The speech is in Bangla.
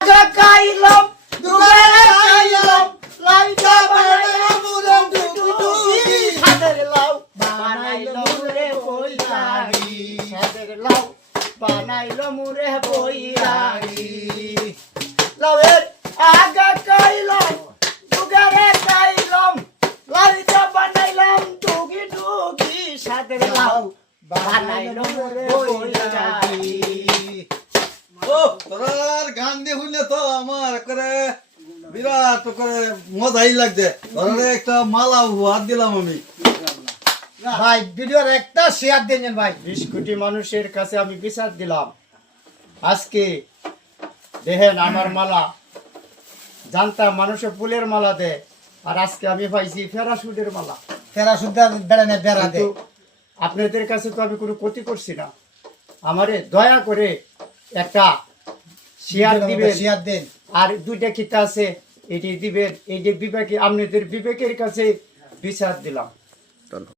কাইলাম দুগারে কাইলাম লাইটা বানাইলাম মুরে টুকি সাদের লাউ বানাইলো মুরে বইরাগি সাদের লাউ বানাইলো মুরে বইরাগি লাউয়ের আগা কাইলাম দুগারে কাইলাম লাইটা বানাইলাম টুকি সাদের লাউ বানাইলো মুরে বইরাগি। ও তোর গান দিয়ে শুনলে তো আমার করে বিরাট করে মজাই লাগছে। তোর একটা মালা হাত দিলাম আমি। ভাই ভিডিওর একটা শেয়ার দেন ভাই। 20 কোটি মানুষের কাছে আমি বিচার দিলাম। আজকে দেখেন আমার মালা, জানতাম মানুষের ফুলের মালা দেয়, আর আজকে আমি পাইছি প্যারাশুটের মালা। প্যারাশুট বেড়ানে বেড়া দে। আপনাদের কাছে তো আমি কোনো ক্ষতি করছি না, আমারে দয়া করে একটা শেয়ার দিবেন, শেয়ার দেন। আর দুইটা কিতা আছে এটি দিবেন। এই যে বিবেকে, আপনাদের বিবেকের কাছে বিচার দিলাম।